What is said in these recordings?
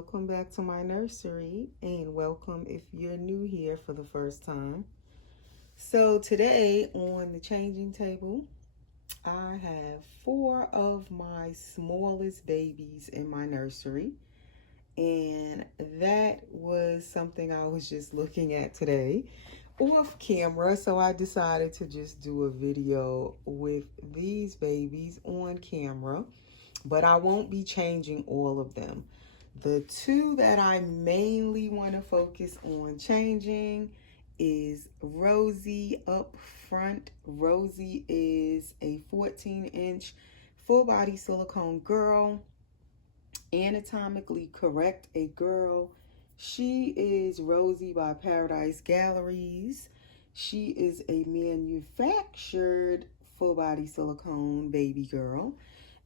welcome back to my nursery, and welcome if you're new here for the first time. So today on the changing table, I have 4 of my smallest babies in my nursery, and that was something I was just looking at today off camera. So I decided to just do a video with these babies on camera, but I won't be changing all of them. The 2 that I mainly want to focus on changing is Rosie up front. Rosie is a 14-inch full body silicone girl, anatomically correct a girl. She is Rosie by Paradise Galleries. She is a manufactured full body silicone baby girl,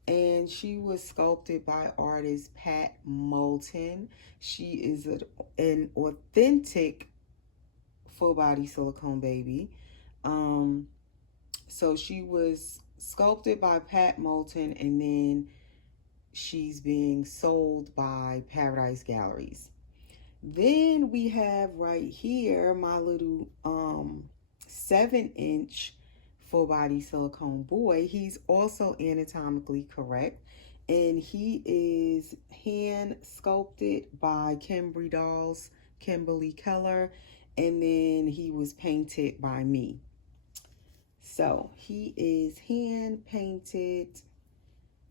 and she was sculpted by artist Pat Moulton. She is an authentic full body silicone baby. So she was sculpted by Pat Moulton, and then she's being sold by Paradise Galleries. Then we have right here my little 7-inch full body silicone boy. He's also anatomically correct, and he is hand sculpted by Kimberly Keller, and then he was painted by me. So he is hand painted.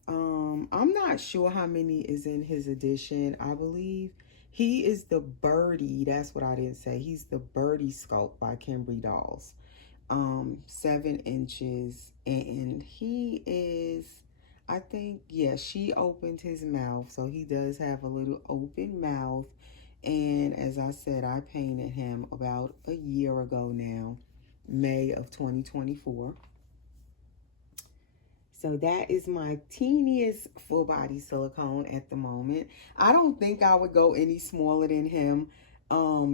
I'm not sure how many is in his edition. I believe he is the Birdie. That's what I didn't say. He's the Birdie sculpt by Kimberly Dolls. 7 inches, and he is, I think, yeah, she opened his mouth, so he does have a little open mouth. And as I said, I painted him about a year ago now, May of 2024. So that is my teeniest full body silicone at the moment. I don't think I would go any smaller than him.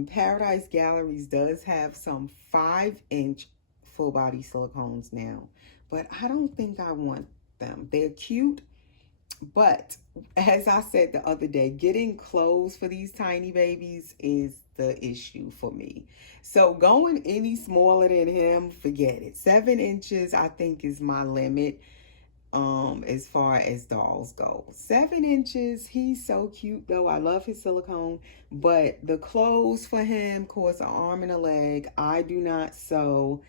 Paradise Galleries does have some 5-inch full body silicones now, but I don't think I want them. They're cute, but as I said the other day, getting clothes for these tiny babies is the issue for me. So going any smaller than him, forget it. 7 inches I think is my limit. As far as dolls go. 7 inches, he's so cute though. I love his silicone, but the clothes for him cost an arm and a leg. I do not sew.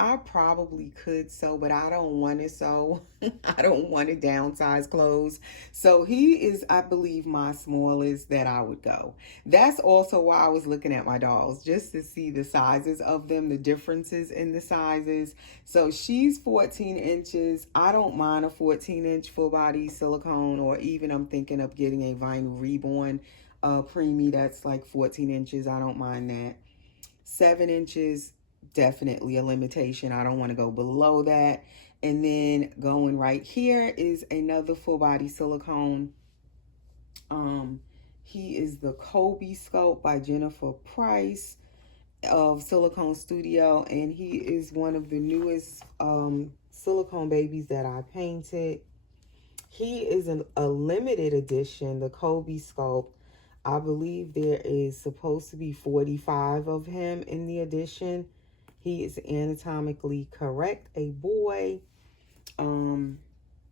I probably could sew, but I don't want to sew. I don't want to downsize clothes. So he is, I believe, my smallest that I would go. That's also why I was looking at my dolls, just to see the sizes of them, the differences in the sizes. So she's 14 inches. I don't mind a 14-inch full body silicone, or even I'm thinking of getting a vinyl reborn preemie that's like 14 inches. I don't mind that. 7 inches, definitely a limitation. I don't want to go below that. And then going right here is another full body silicone. He is the Kobe sculpt by Jennifer Price of Silicone Studio, and he is one of the newest silicone babies that I painted. He is a limited edition, the Kobe sculpt. I believe there is supposed to be 45 of him in the edition. He is anatomically correct, a boy. And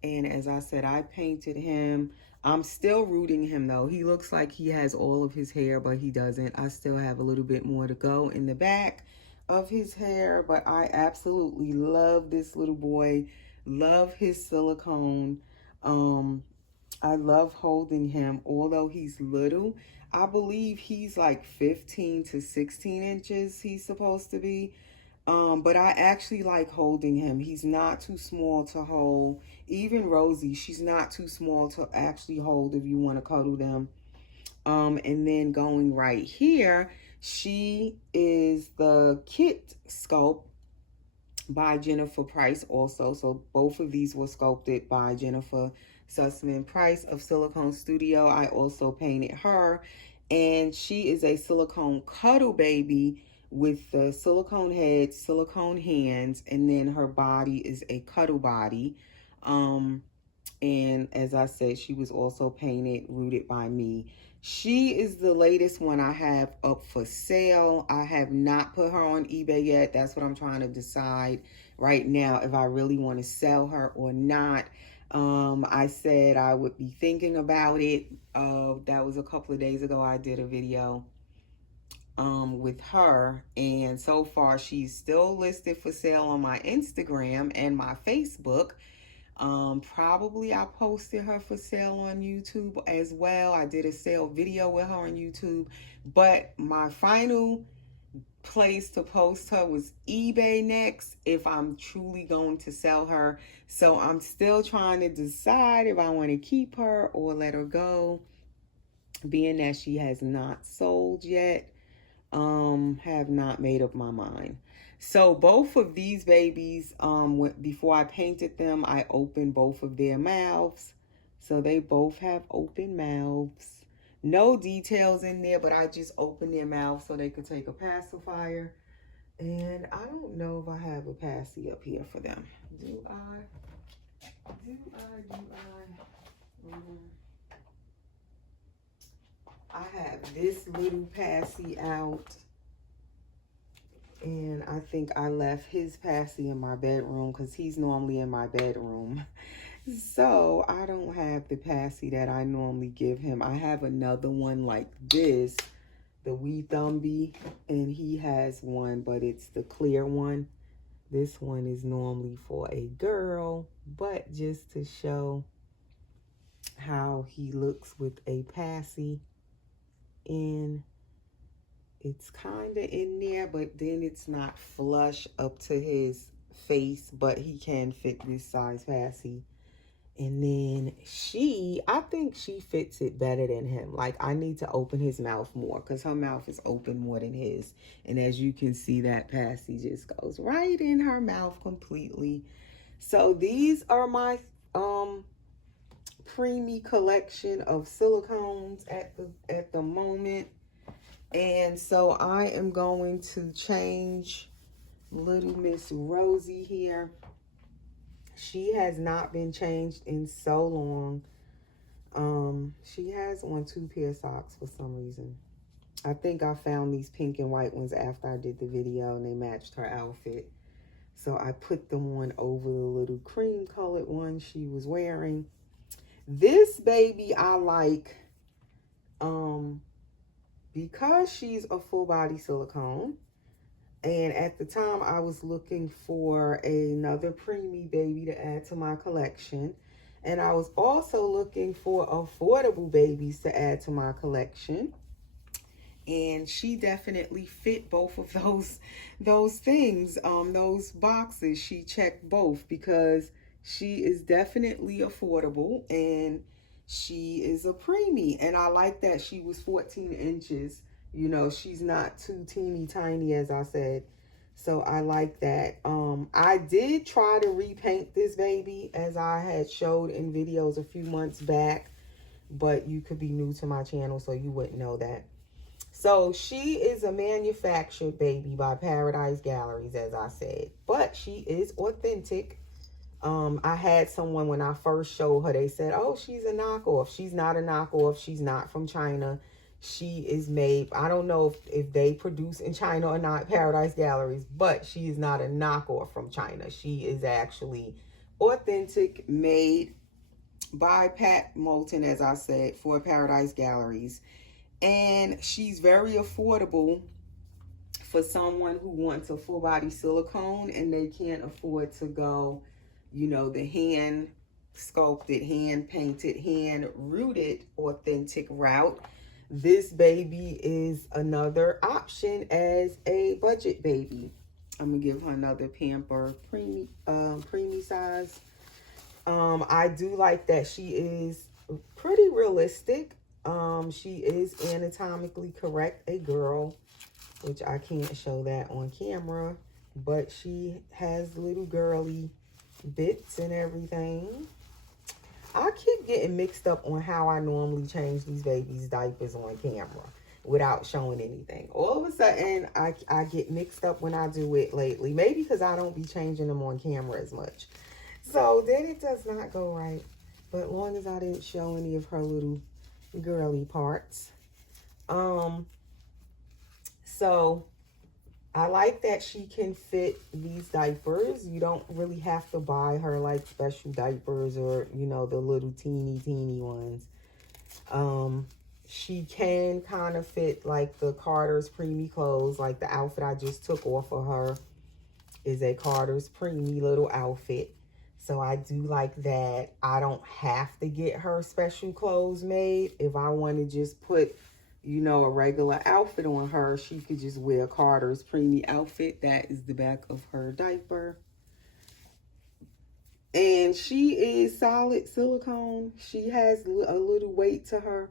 as I said, I painted him. I'm still rooting him though. He looks like he has all of his hair, but he doesn't. I still have a little bit more to go in the back of his hair, but I absolutely love this little boy. Love his silicone. I love holding him, although he's little. I believe he's like 15 to 16 inches he's supposed to be. But I actually like holding him. He's not too small to hold. Even Rosie, she's not too small to actually hold if you want to cuddle them. And then going right here, she is the Kit sculpt by Jennifer Price also. So both of these were sculpted by Jennifer Sussman Price of Silicone Studio. I also painted her, and she is a silicone cuddle baby with the silicone head, silicone hands, and then her body is a cuddle body. And as I said, she was also painted, rooted by me. She is the latest one I have up for sale. I have not put her on eBay yet. That's what I'm trying to decide right now, if I really want to sell her or not. I said I would be thinking about it. That was a couple of days ago. I did a video with her, and so far she's still listed for sale on my Instagram and my Facebook. Probably I posted her for sale on YouTube as well. I did a sale video with her on YouTube, but my final place to post her was eBay next, if I'm truly going to sell her. So I'm still trying to decide if I want to keep her or let her go, being that she has not sold yet. Have not made up my mind. So both of these babies, before I painted them, I opened both of their mouths. So they both have open mouths. No details in there, but I just opened their mouths so they could take a pacifier. And I don't know if I have a passy up here for them. Do I? I have this little passy out. And I think I left his passy in my bedroom because he's normally in my bedroom. So I don't have the passy that I normally give him. I have another one like this, the wee Thumbie, and he has one, but it's the clear one. This one is normally for a girl, but just to show how he looks with a passy in. It's kind of in there, but then it's not flush up to his face, but he can fit this size passy. And then I think she fits it better than him. Like, I need to open his mouth more because her mouth is open more than his. And as you can see, that passy just goes right in her mouth completely. So these are my Preemie collection of silicones at the moment. And so I am going to change little Miss Rosie here. She has not been changed in so long. She has on 2 pair of socks for some reason. I think I found these pink and white ones after I did the video and they matched her outfit. So I put them on over the little cream colored one she was wearing. This baby I like, because she's a full body silicone, and at the time I was looking for another preemie baby to add to my collection, and I was also looking for affordable babies to add to my collection, and she definitely fit both of those things, those boxes. She checked both because she is definitely affordable and she is a preemie, and I like that she was 14 inches. You know, she's not too teeny tiny, as I said. So I like that. I did try to repaint this baby, as I had showed in videos a few months back, but you could be new to my channel, so you wouldn't know that. So she is a manufactured baby by Paradise Galleries, as I said, but she is authentic. I had someone, when I first showed her, they said, oh, she's a knockoff. She's not a knockoff. She's not from China. She is made, I don't know if they produce in China or not, Paradise Galleries, but she is not a knockoff from China. She is actually authentic, made by Pat Moulton, as I said, for Paradise Galleries. And she's very affordable for someone who wants a full body silicone and they can't afford to go, you know, the hand sculpted, hand painted, hand rooted authentic route. This baby is another option as a budget baby. I'm gonna give her another Pamper preemie size. I do like that she is pretty realistic. She is anatomically correct, a girl, which I can't show that on camera, but she has little girly bits and everything. I keep getting mixed up on how I normally change these babies' diapers on camera without showing anything. All of a sudden, I get mixed up when I do it lately. Maybe because I don't be changing them on camera as much. So then it does not go right. But long as I didn't show any of her little girly parts. So I like that she can fit these diapers. You don't really have to buy her like special diapers or, you know, the little teeny ones. She can kind of fit like the Carter's Preemie clothes. Like the outfit I just took off of her is a Carter's Preemie little outfit. So I do like that. I don't have to get her special clothes made. If I want to just put, you know, a regular outfit on her, she could just wear Carter's Preemie outfit. That is the back of her diaper. And she is solid silicone. She has a little weight to her.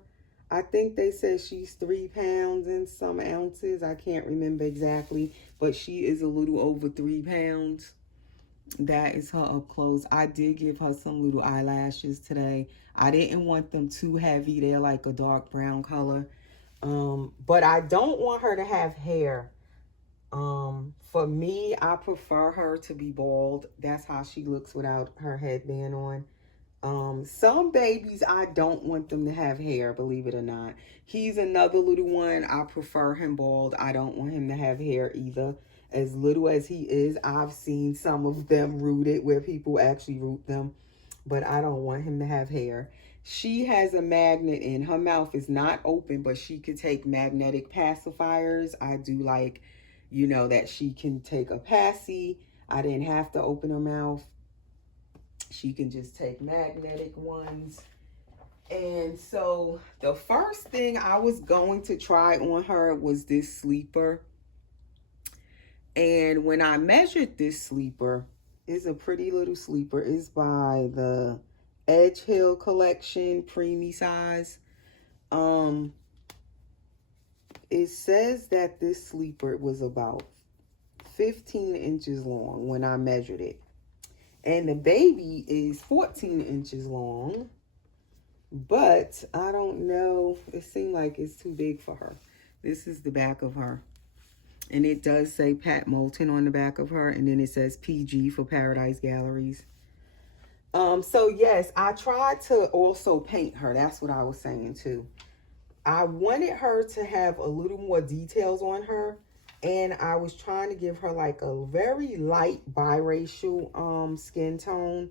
I think they said she's 3 pounds and some ounces. I can't remember exactly, but she is a little over 3 pounds. That is her up close. I did give her some little eyelashes today. I didn't want them too heavy. They're like a dark brown color. But I don't want her to have hair. For me, I prefer her to be bald. That's how she looks without her headband on. Some babies, I don't want them to have hair, believe it or not. He's another little one. I prefer him bald. I don't want him to have hair either. As little as he is, I've seen some of them rooted where people actually root them, but I don't want him to have hair. She has a magnet in her mouth is not open, but she could take magnetic pacifiers. I do like, you know, that she can take a passy. I didn't have to open her mouth. She can just take magnetic ones. And so the first thing I was going to try on her was this sleeper. And when I measured this sleeper, it's a pretty little sleeper. It's by the Edge Hill Collection Preemie size. It says that this sleeper was about 15 inches long when I measured it. And the baby is 14 inches long. But I don't know. It seemed like it's too big for her. This is the back of her. And it does say Pat Moulton on the back of her. And then it says PG for Paradise Galleries. So yes, I tried to also paint her. That's what I was saying too. I wanted her to have a little more details on her. And I was trying to give her like a very light biracial skin tone.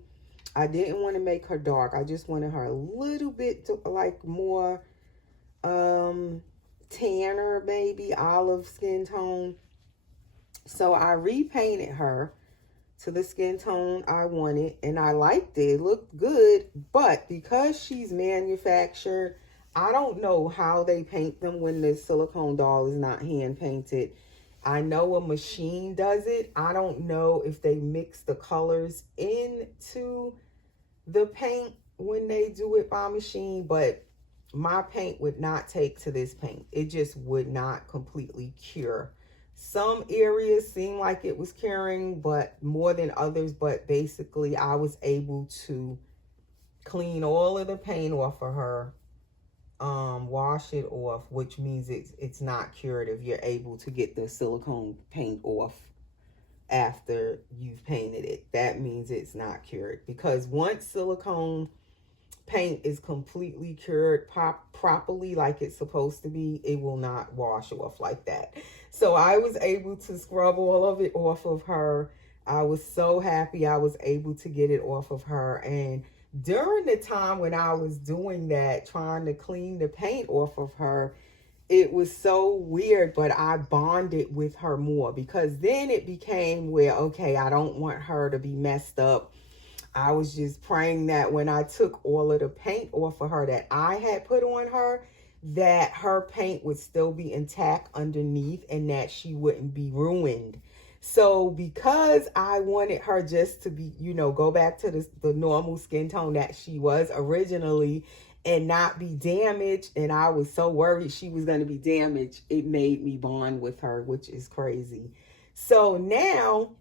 I didn't want to make her dark. I just wanted her a little bit to, like more tanner, maybe olive skin tone. So I repainted her to the skin tone I wanted, and I liked it. It looked good, but because she's manufactured, I don't know how they paint them when the silicone doll is not hand painted. I know a machine does it. I don't know if they mix the colors into the paint when they do it by machine, but my paint would not take to this paint. It just would not completely cure. Some areas seem like it was curing, but more than others. But basically, I was able to clean all of the paint off of her, wash it off, which means it's not cured if you're able to get the silicone paint off after you've painted it. That means it's not cured, because once silicone paint is completely cured properly like it's supposed to be, it will not wash off like that. So I was able to scrub all of it off of her. I was so happy I was able to get it off of her. And during the time when I was doing that, trying to clean the paint off of her, it was so weird, but I bonded with her more, because then it became where, okay, I don't want her to be messed up. I was just praying that when I took all of the paint off of her that I had put on her, that her paint would still be intact underneath and that she wouldn't be ruined. So because I wanted her just to be, you know, go back to the normal skin tone that she was originally and not be damaged, and I was so worried she was going to be damaged, it made me bond with her, which is crazy. So now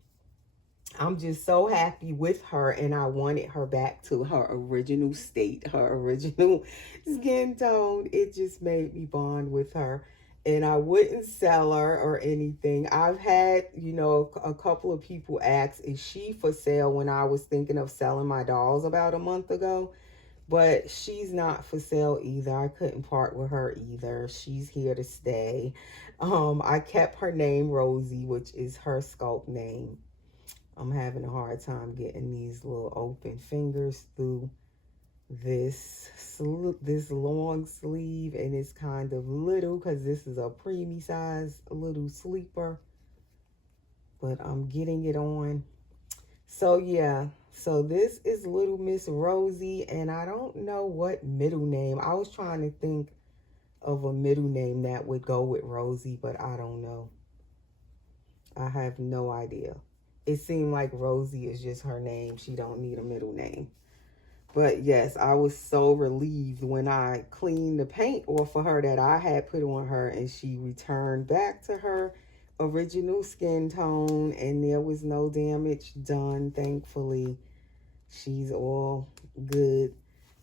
I'm just so happy with her, and I wanted her back to her original state, her original skin tone. It just made me bond with her, and I wouldn't sell her or anything. I've had, you know, a couple of people ask, is she for sale, when I was thinking of selling my dolls about a month ago. But she's not for sale either. I couldn't part with her either. She's here to stay. I kept her name Rosie, which is her sculpt name. I'm having a hard time getting these little open fingers through this long sleeve, and it's kind of little because this is a preemie size little sleeper, but I'm getting it on. So yeah, so this is little Miss Rosie, and I don't know what middle name. I was trying to think of a middle name that would go with Rosie, but I don't know. I have no idea. It seemed like Rosie is just her name. She don't need a middle name. But yes, I was so relieved when I cleaned the paint off of her that I had put on her, and she returned back to her original skin tone, and there was no damage done, thankfully. She's all good,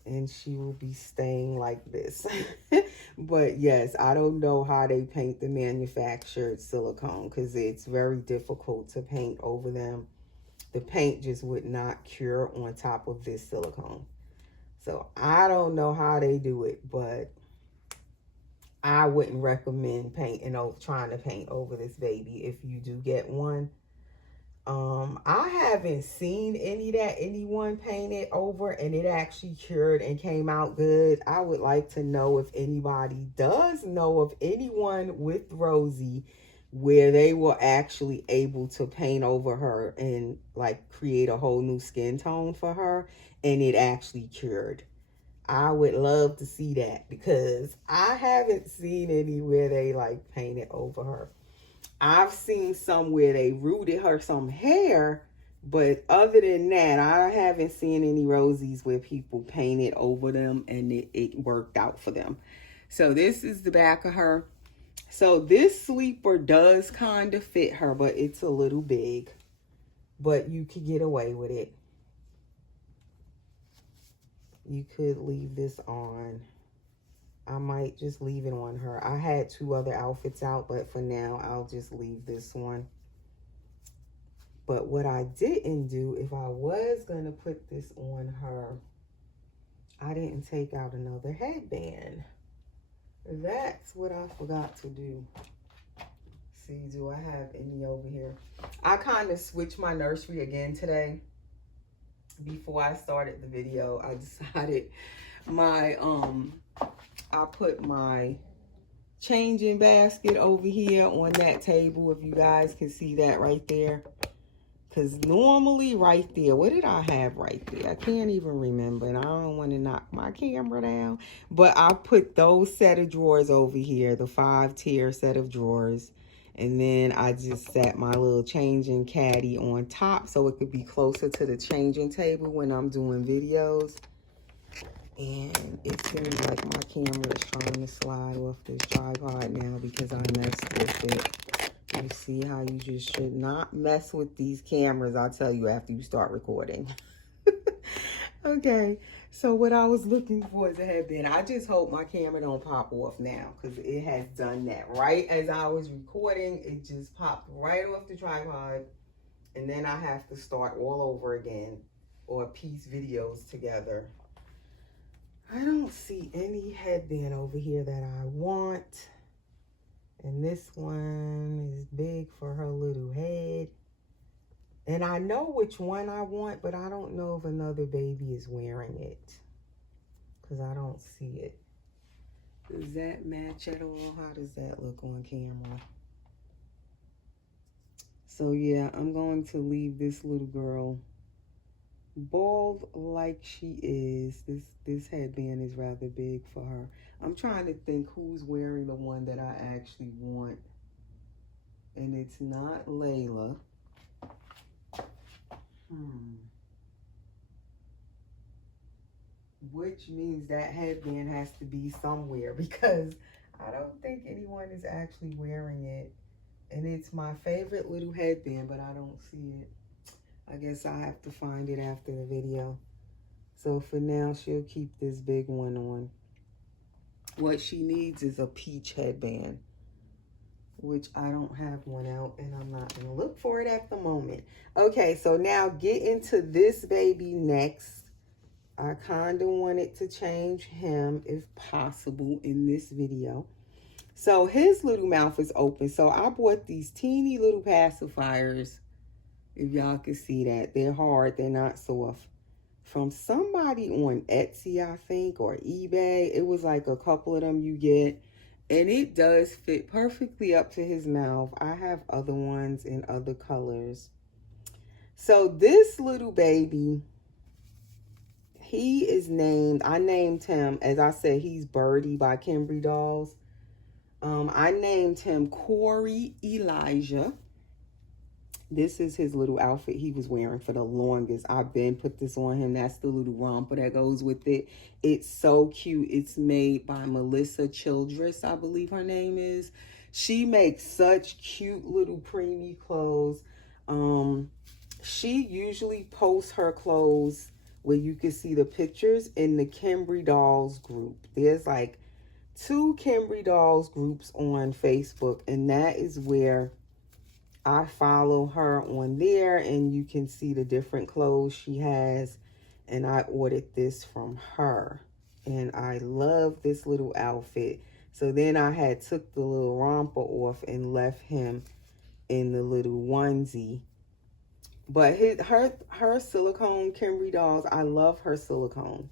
and she will be staying like this. But yes, I don't know how they paint the manufactured silicone because it's very difficult to paint over them. The paint just would not cure on top of this silicone. So I don't know how they do it, but I wouldn't recommend painting over, trying to paint over this baby if you do get one. I haven't seen anyone painted over and it actually cured and came out good. I would like to know if anybody does know of anyone with Rosie where they were actually able to paint over her and like create a whole new skin tone for her and it actually cured. I would love to see that because I haven't seen anywhere they like painted over her. I've seen somewhere they rooted her some hair, but other than that, I haven't seen any Rosies where people painted over them and it worked out for them. So this is the back of her. So this sleeper does kind of fit her, but it's a little big. But you could get away with it. You could leave this on. I might just leave it on her. I had 2 other outfits out, but for now, I'll just leave this one. But what I didn't do, if I was going to put this on her, I didn't take out another headband. That's what I forgot to do. See, do I have any over here? I kind of switched my nursery again today. Before I started the video, I decided I put my changing basket over here on that table, if you guys can see that right there. Because normally right there, what did I have right there? I can't even remember, and I don't want to knock my camera down. But I put those set of drawers over here, the 5-tier set of drawers. And then I just set my little changing caddy on top so it could be closer to the changing table when I'm doing videos. And it seems like my camera is trying to slide off this tripod now because I messed with it. You see how you just should not mess with these cameras, I'll tell you after you start recording. Okay, so what I was looking for is a headband. I just hope my camera don't pop off now because it has done that. Right as I was recording, it just popped right off the tripod. And then I have to start all over again or piece videos together. I don't see any headband over here that I want. And this one is big for her little head. And I know which one I want, but I don't know if another baby is wearing it. Because I don't see it. Does that match at all? How does that look on camera? So yeah, I'm going to leave this little girl bald like she is. This headband is rather big for her. I'm trying to think who's wearing the one that I actually want. And it's not Layla. Which means that headband has to be somewhere because I don't think anyone is actually wearing it. And it's my favorite little headband, but I don't see it. I guess I have to find it after the video. So for now, she'll keep this big one on. What she needs is a peach headband, which I don't have one out, and I'm not going to look for it at the moment. Okay, so now get into this baby next. I kind of wanted to change him if possible in this video. So his little mouth is open. So I bought these teeny little pacifiers. If y'all can see that. They're hard. They're not soft. From somebody on Etsy, I think, or eBay. It was like a couple of them you get. And it does fit perfectly up to his mouth. I have other ones in other colors. So this little baby, he is named, I named him, as I said, he's Birdie by Kimberly Dolls. I named him Corey Elijah. This is his little outfit he was wearing for the longest. I've been put this on him. That's the little romper that goes with it. It's so cute. It's made by Melissa Childress, I believe her name is. She makes such cute little preemie clothes. She usually posts her clothes where you can see the pictures in the Kimberly Dolls group. There's like 2 Kimberly Dolls groups on Facebook, and that is where I follow her on there, and you can see the different clothes she has. And I ordered this from her, and I love this little outfit. So then I had took the little romper off and left him in the little onesie. But her silicone Kimberly Dolls, I love her silicone.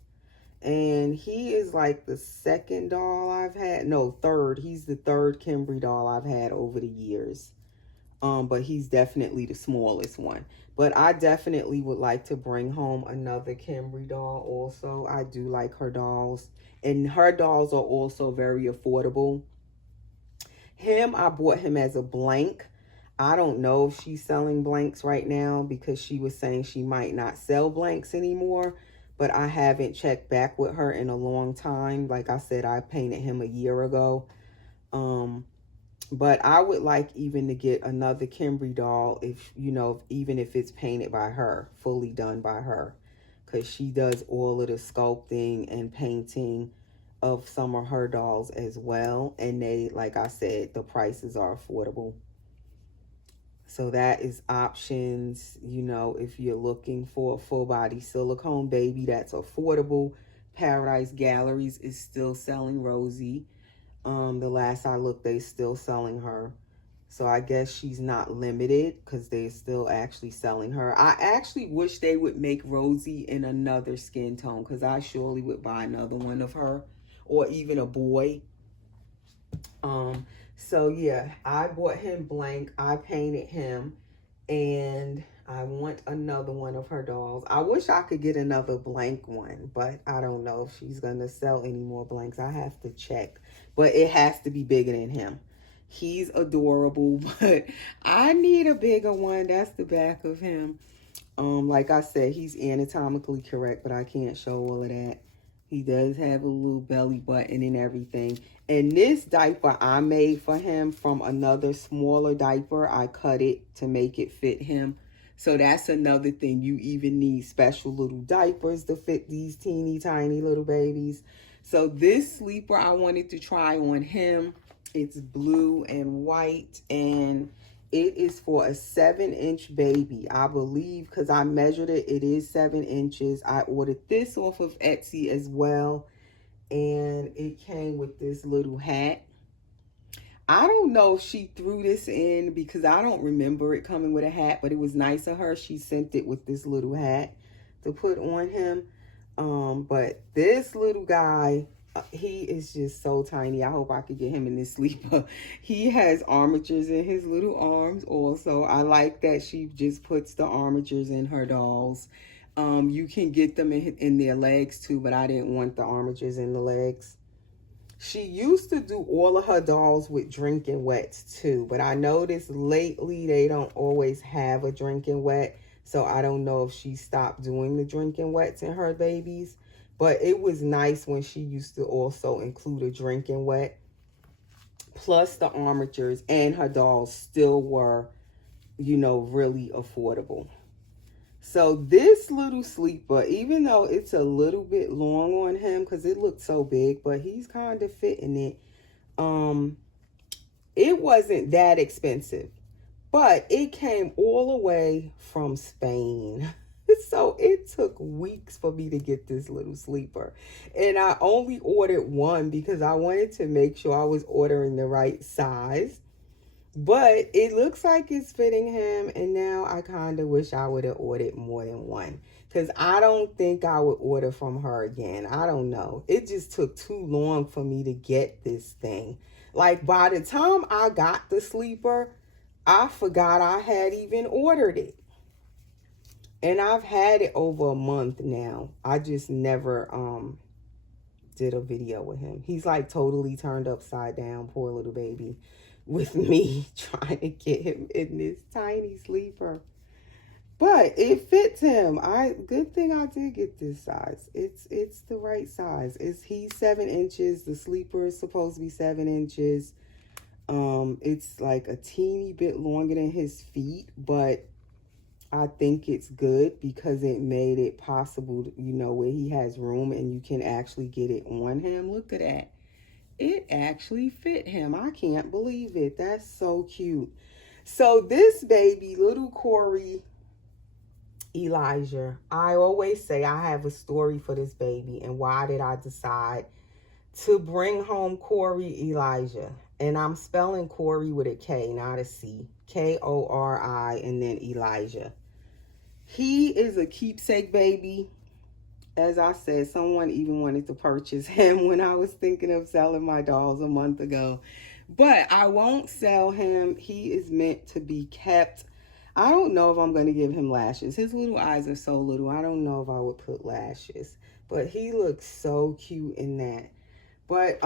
And he is like the second doll I've had. No, third. He's the third Kimberly doll I've had over the years. But he's definitely the smallest one. But I definitely would like to bring home another Kimberly doll also. I do like her dolls. And her dolls are also very affordable. Him, I bought him as a blank. I don't know if she's selling blanks right now because she was saying she might not sell blanks anymore. But I haven't checked back with her in a long time. Like I said, I painted him a year ago. But I would like even to get another Kimberly doll if, you know, even if it's painted by her, fully done by her. Because she does all of the sculpting and painting of some of her dolls as well. And they, like I said, the prices are affordable. So that is options, you know, if you're looking for a full body silicone baby that's affordable. Paradise Galleries is still selling Rosie. The last I looked, they still selling her. So I guess she's not limited because they're still actually selling her. I actually wish they would make Rosie in another skin tone because I surely would buy another one of her, or even a boy. So yeah, I bought him blank. I painted him, and I want another one of her dolls. I wish I could get another blank one, but I don't know if she's going to sell any more blanks. I have to check, but it has to be bigger than him. He's adorable, but I need a bigger one. That's the back of him. Like I said, he's anatomically correct, but I can't show all of that. He does have a little belly button and everything. And this diaper I made for him from another smaller diaper. I cut it to make it fit him. So that's another thing. You even need special little diapers to fit these teeny tiny little babies. So this sleeper I wanted to try on him. It's blue and white, and it is for a 7-inch baby, I believe, because I measured it. It is 7 inches. I ordered this off of Etsy as well, and it came with this little hat. I don't know if she threw this in because I don't remember it coming with a hat, but it was nice of her. She sent it with this little hat to put on him. But this little guy, he is just so tiny. I hope I could get him in this sleeper. He has armatures in his little arms also. I like that she just puts the armatures in her dolls. You can get them in their legs too, but I didn't want the armatures in the legs. She used to do all of her dolls with drinking wets too, but I noticed lately they don't always have a drinking wet. So I don't know if she stopped doing the drinking wets in her babies. But it was nice when she used to also include a drinking wet. Plus the armatures, and her dolls still were, you know, really affordable. So this little sleeper, even though it's a little bit long on him because it looked so big, but he's kind of fitting it. It wasn't that expensive, but it came all the way from Spain. So it took weeks for me to get this little sleeper. And I only ordered one because I wanted to make sure I was ordering the right size. But it looks like it's fitting him, and now I kind of wish I would have ordered more than one, because I don't think I would order from her again. I don't know. It just took too long for me to get this thing. Like, by the time I got the sleeper, I forgot I had even ordered it. And I've had it over a month now. I just never did a video with him. He's like totally turned upside down, poor little baby, with me trying to get him in this tiny sleeper. But it fits him. Good thing I did get this size. It's the right size. He's 7 inches. The sleeper is supposed to be 7 inches. It's like a teeny bit longer than his feet, but I think it's good because it made it possible, you know, where he has room and you can actually get it on him. Look at that. It actually fit him. I can't believe it. That's so cute. So this baby, little Corey Elijah, I always say I have a story for this baby. And why did I decide to bring home Corey Elijah? And I'm spelling Corey with a K, not a C. K-O-R-I and then Elijah. He is a keepsake baby. As I said, someone even wanted to purchase him when I was thinking of selling my dolls a month ago. But I won't sell him. He is meant to be kept. I don't know if I'm going to give him lashes. His little eyes are so little. I don't know if I would put lashes. But he looks so cute in that. But,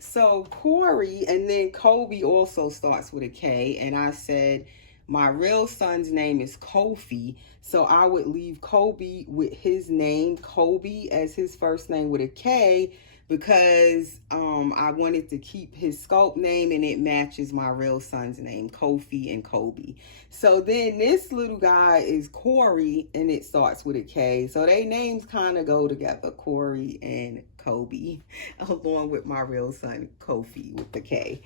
so Corey, and then Kobe also starts with a K. And I said my real son's name is Kofi. So I would leave Kobe with his name, Kobe, as his first name with a K, because I wanted to keep his sculpt name and it matches my real son's name, Kofi and Kobe. So then this little guy is Corey and it starts with a K. So they names kind of go together, Corey and Kobe, along with my real son, Kofi, with the K.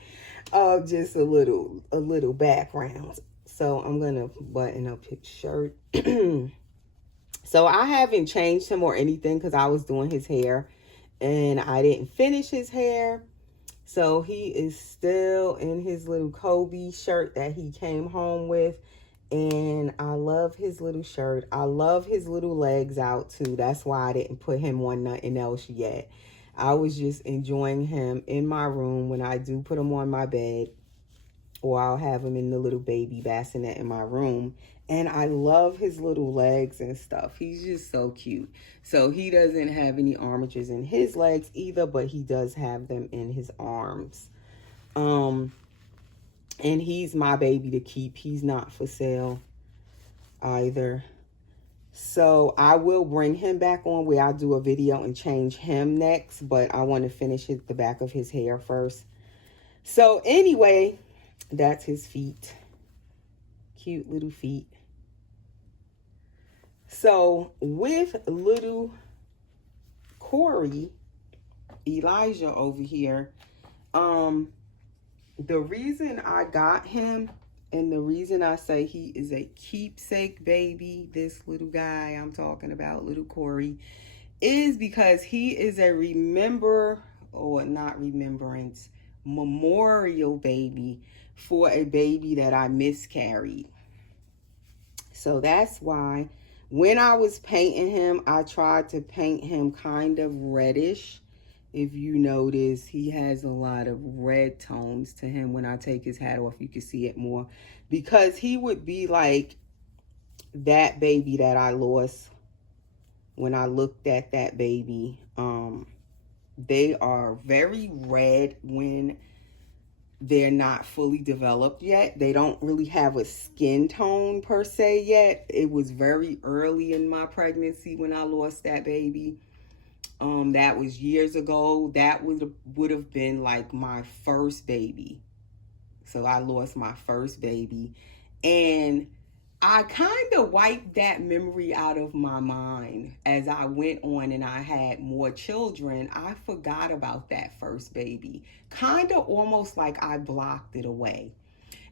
Just a little background. So I'm going to button up his shirt. So I haven't changed him or anything because I was doing his hair and I didn't finish his hair. So he is still in his little Kobe shirt that he came home with. And I love his little shirt. I love his little legs out too. That's why I didn't put him on nothing else yet. I was just enjoying him in my room when I do put him on my bed. Or I'll have him in the little baby bassinet in my room. And I love his little legs and stuff. He's just so cute. So he doesn't have any armatures in his legs either, but he does have them in his arms. And he's my baby to keep. He's not for sale either. So I will bring him back on where I'll do a video and change him next. But I want to finish the back of his hair first. So anyway, that's his feet. Cute little feet. So with little Corey Elijah over here, the reason I got him and the reason I say he is a keepsake baby, this little guy I'm talking about, little Corey, is because he is a memorial baby for a baby that I miscarried. So that's why when I was painting him, I tried to paint him kind of reddish. If you notice, he has a lot of red tones to him. When I take his hat off, you can see it more. Because he would be like that baby that I lost when I looked at that baby. They are very red when they're not fully developed yet. They don't really have a skin tone per se yet. It was very early in my pregnancy when I lost that baby. That was years ago. That would have been like my first baby. So I lost my first baby. And I kind of wiped that memory out of my mind as I went on and I had more children. I forgot about that first baby. Kind of almost like I blocked it away.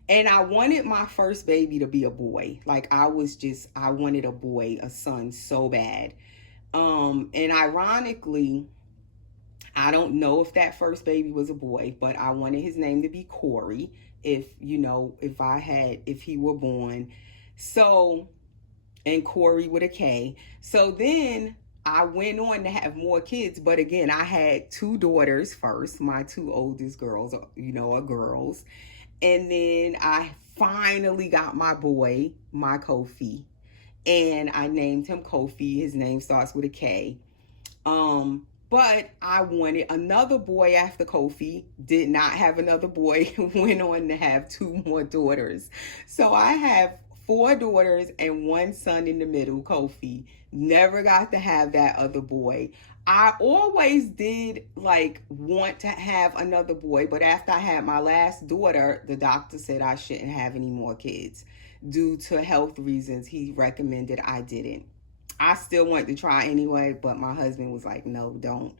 And I wanted my first baby to be a boy. Like I wanted a boy, a son so bad. And ironically, I don't know if that first baby was a boy, but I wanted his name to be Corey if he were born. So, and Corey with a K. So then I went on to have more kids, but again, I had two daughters first. My two oldest girls, are girls. And then I finally got my boy, my Kofi, and I named him Kofi. His name starts with a K. But I wanted another boy after Kofi. Did not have another boy. Went on to have two more daughters. So I have four daughters and one son in the middle, Kofi. Never got to have that other boy. I always did like want to have another boy, but after I had my last daughter, the doctor said I shouldn't have any more kids due to health reasons. He recommended I didn't. I still wanted to try anyway, but my husband was like, no, don't.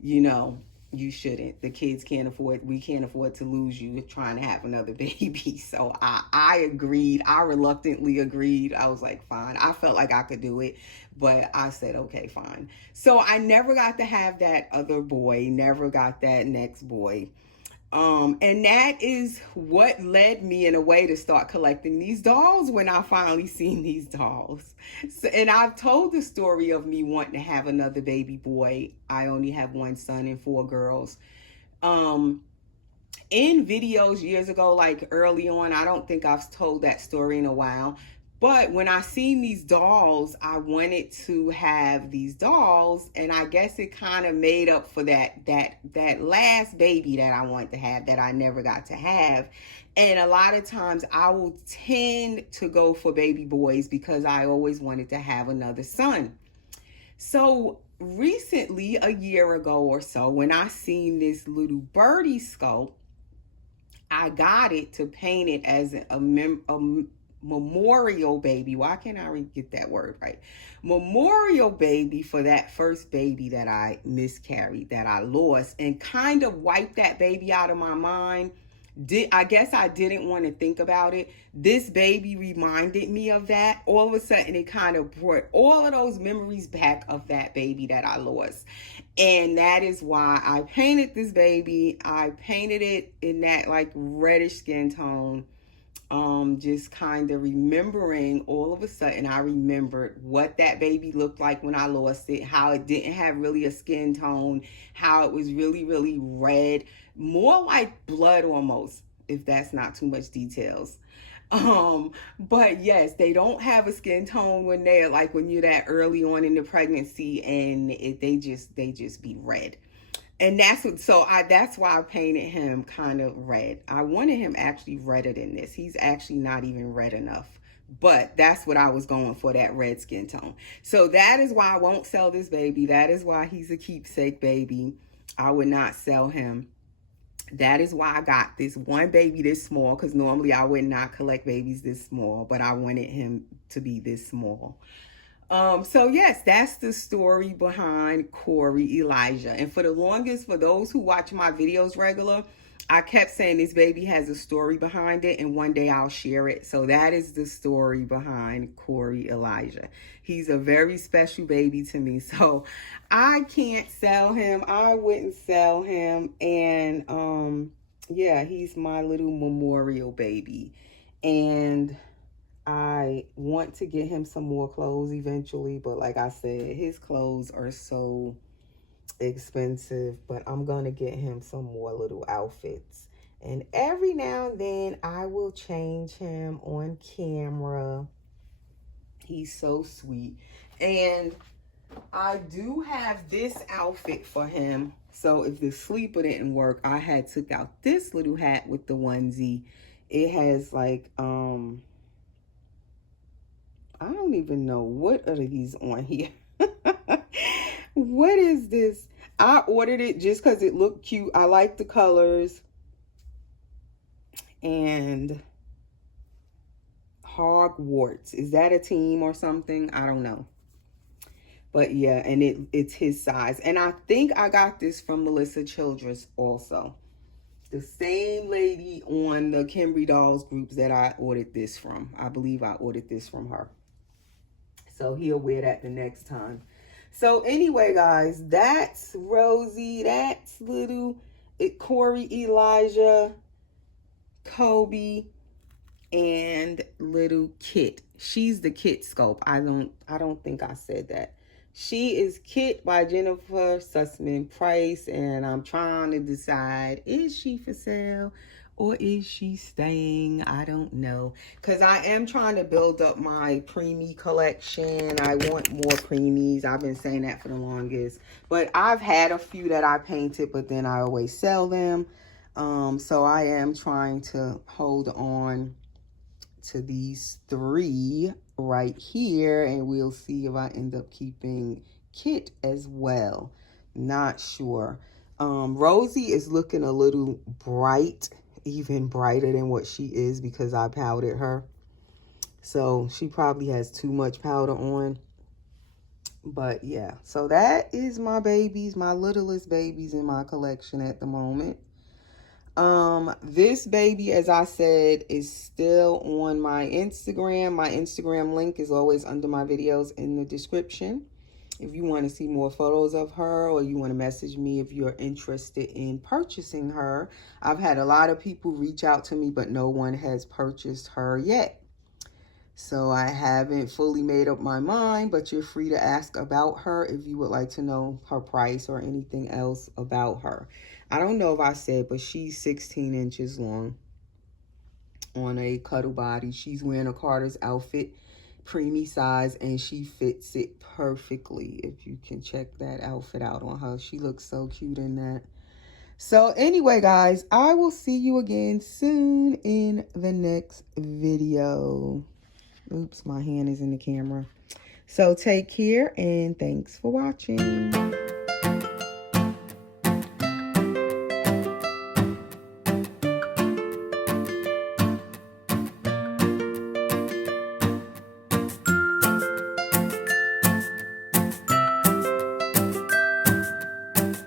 You shouldn't. We can't afford to lose you trying to have another baby. So I agreed. I reluctantly agreed. I was like, fine. I felt like I could do it, but I said, okay, fine. So I never got to have that other boy, never got that next boy. And that is what led me in a way to start collecting these dolls when I finally seen these dolls. So, and I've told the story of me wanting to have another baby boy. I only have one son and four girls. In videos years ago, like early on, I don't think I've told that story in a while. But when I seen these dolls, I wanted to have these dolls, and I guess it kind of made up for that last baby that I wanted to have that I never got to have. And a lot of times I will tend to go for baby boys because I always wanted to have another son. So recently, a year ago or so, when I seen this little Birdie sculpt, I got it to paint it as a memorial baby. Why can't I get that word right? Memorial baby for that first baby that I miscarried, that I lost, and kind of wiped that baby out of my mind. I guess I didn't want to think about it. This baby reminded me of that. All of a sudden, it kind of brought all of those memories back of that baby that I lost. And that is why I painted this baby. I painted it in that like reddish skin tone. Just kind of remembering, all of a sudden I remembered what that baby looked like when I lost it, how it didn't have really a skin tone, how it was really, really red, more like blood almost, if that's not too much details. But yes, they don't have a skin tone when you're that early on in the pregnancy, and they just be red. And that's why I painted him kind of red. I wanted him actually redder than this. He's actually not even red enough. But that's what I was going for, that red skin tone. So that is why I won't sell this baby. That is why he's a keepsake baby. I would not sell him. That is why I got this one baby this small, because normally I would not collect babies this small, but I wanted him to be this small. So yes, that's the story behind Corey Elijah. And for the longest, for those who watch my videos regular, I kept saying this baby has a story behind it, and one day I'll share it. So that is the story behind Corey Elijah. He's a very special baby to me. So I can't sell him. I wouldn't sell him. And yeah, he's my little memorial baby. And I want to get him some more clothes eventually, but like I said, his clothes are so expensive, but I'm going to get him some more little outfits. And every now and then I will change him on camera. He's so sweet. And I do have this outfit for him. So if the sleeper didn't work, I had took out this little hat with the onesie. It has like, I don't even know what are these on here. What is this? I ordered it just because it looked cute. I like the colors. And Hogwarts. Is that a team or something? I don't know. But yeah, and it's his size. And I think I got this from Melissa Childress also. The same lady on the Kimberly Dolls groups that I ordered this from. I believe I ordered this from her. So he'll wear that the next time. So anyway, guys, that's Rosie. That's little Corey, Elijah, Kobe, and little Kit. She's the Kit sculpt. I don't think I said that. She is Kit by Jennifer Sussman Price, and I'm trying to decide, is she for sale or is she staying? I don't know, because I am trying to build up my Preemie collection. I want more Preemies. I've been saying that for the longest, but I've had a few that I painted, but then I always sell them. So I am trying to hold on to these 3 right here, and we'll see if I end up keeping Kit as well. Not sure. Rosie is looking a little bright, even brighter than what she is, because I powdered her. So she probably has too much powder on. But yeah, so that is my babies, my littlest babies in my collection at the moment. This baby, as I said, is still on my Instagram. My Instagram link is always under my videos in the description. If you want to see more photos of her, or you want to message me if you're interested in purchasing her. I've had a lot of people reach out to me, but no one has purchased her yet. So I haven't fully made up my mind, but you're free to ask about her if you would like to know her price or anything else about her. I don't know if I said, but she's 16 inches long on a cuddle body. She's wearing a Carter's outfit, preemie size, and she fits it perfectly. If you can check that outfit out on her. She looks so cute in that. So anyway, guys, I will see you again soon in the next video. Oops, my hand is in the camera. So take care, and thanks for watching.